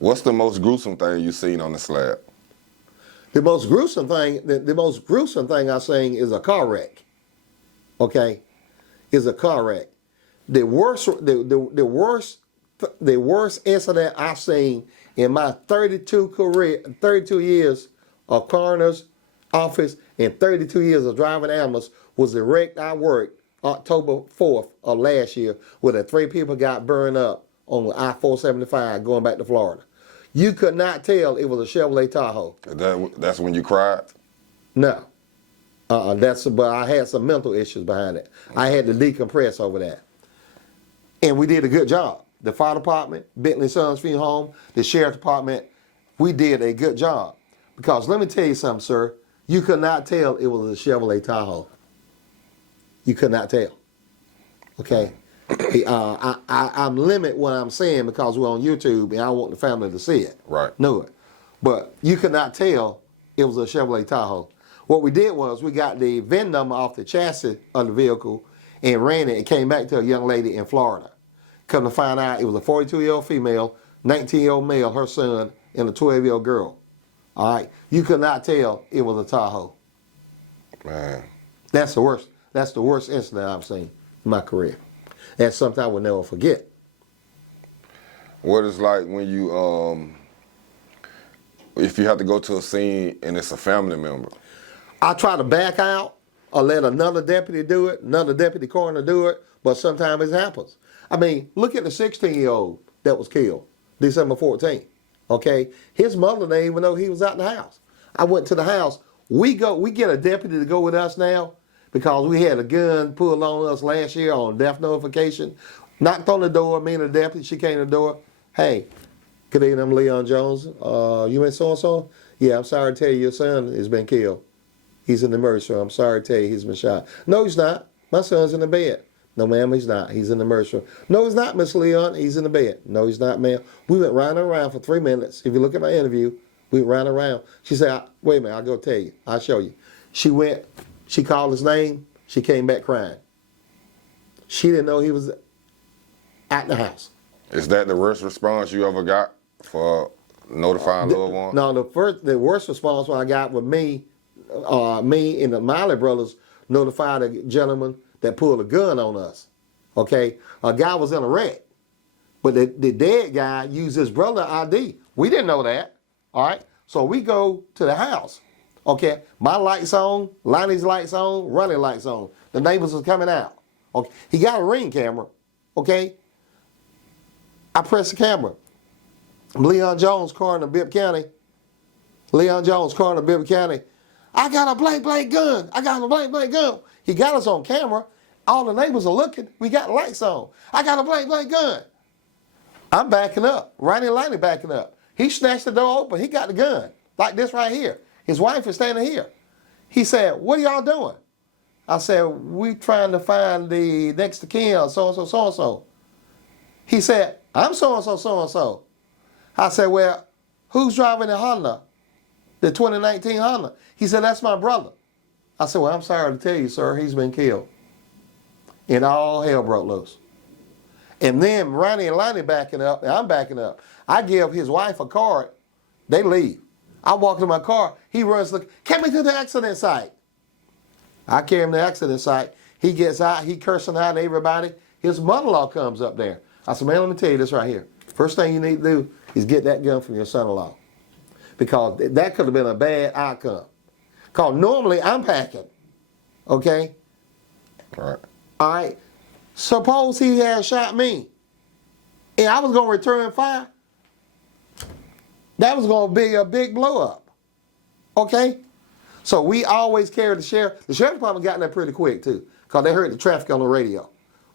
What's the most gruesome thing you seen on the slab? The most gruesome thing, the most gruesome thing I've seen is a car wreck. Okay, is a car wreck. The worst incident I've seen in my 32 years of coroner's office and 32 years of driving ambulance was the wreck I worked October 4th of last year, where the 3 people got burned up on I-475 going back to Florida. You could not tell it was a Chevrolet Tahoe. That's when you cried? No. But I had some mental issues behind it. I had to decompress over that. And we did a good job. The fire department, Bentley Sons Funeral Home, the sheriff department, we did a good job. Because let me tell you something, sir. You could not tell it was a Chevrolet Tahoe. You could not tell. Okay? I'm limit what I'm saying because we're on YouTube and I want the family to see it. Right. Know it. But you could not tell it was a Chevrolet Tahoe. What we did was we got the VIN number off the chassis of the vehicle and ran it and came back to a young lady in Florida. Come to find out it was a 42-year-old female, 19-year-old male, her son, and a 12-year-old girl. All right? You could not tell it was a Tahoe. Man. That's the worst. That's the worst incident I've seen in my career. That's something I will never forget. What it's like when you, if you have to go to a scene and it's a family member? I try to back out or let another deputy do it, another deputy coroner do it, but sometimes it happens. I mean, look at the 16-year-old that was killed December 14th, okay? His mother didn't even know he was out in the house. I went to the house. We get a deputy to go with us now because we had a gun pulled on us last year on death notification. Knocked on the door, me and the deputy, she came to the door. Hey, good evening, I'm Leon Jones. You in so-and-so? Yeah, I'm sorry to tell you your son has been killed. He's in the emergency room. I'm sorry to tell you he's been shot. No, he's not. My son's in the bed. No, ma'am, he's not. He's in the emergency room. No, he's not, Miss Leon. He's in the bed. No, he's not, ma'am. We went round and around for 3 minutes. If you look at my interview, we went round and around. She said, wait a minute, I'll go tell you. I'll show you. She went, she called his name. She came back crying. She didn't know he was at the house. Is that the worst response you ever got for notifying loved ones? No, the worst response I got was me and the Miley brothers notified a gentleman that pulled a gun on us. Okay, a guy was in a wreck, but the dead guy used his brother ID. We didn't know that. All right, so we go to the house. Okay, my lights on, Lonnie's lights on, Ronnie's lights on. The neighbors was coming out. Okay, he got a ring camera. Okay, I press the camera. Leon Jones, coroner of Bibb County. Leon Jones, coroner of Bibb County. I got a blank gun. I got a blank gun. He got us on camera. All the neighbors are looking. We got the lights on. I got a blank gun. I'm backing up. Ronnie and Lonnie backing up. He snatched the door open. He got the gun. Like this right here. His wife is standing here. He said, what are y'all doing? I said, we trying to find the next of kin, so-and-so, so-and-so. He said, I'm so-and-so, so-and-so. I said, well, who's driving the Honda? The 2019 Honda. He said, that's my brother. I said, well, I'm sorry to tell you, sir, he's been killed. And all hell broke loose. And then Ronnie and Lonnie backing up, and I'm backing up. I give his wife a card. They leave. I walk to my car. He runs, get me to the accident site. I carry him to the accident site. He gets out. He cursing out at everybody. His mother-in-law comes up there. I said, man, let me tell you this right here. First thing you need to do is get that gun from your son-in-law. Because that could have been a bad outcome. Because normally I'm packing. Okay? All right. All right. Suppose he had shot me and I was going to return fire. That was going to be a big blow up. Okay? So we always carry the sheriff. The sheriff department got in there pretty quick too because they heard the traffic on the radio.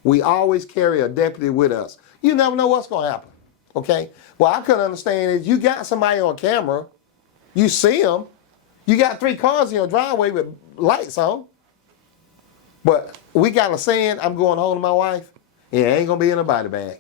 We always carry a deputy with us. You never know what's going to happen. Okay? What I couldn't understand is you got somebody on camera. You see them. You got 3 cars in your driveway with lights on. But we got a saying, I'm going home to my wife, and it ain't going to be in a body bag.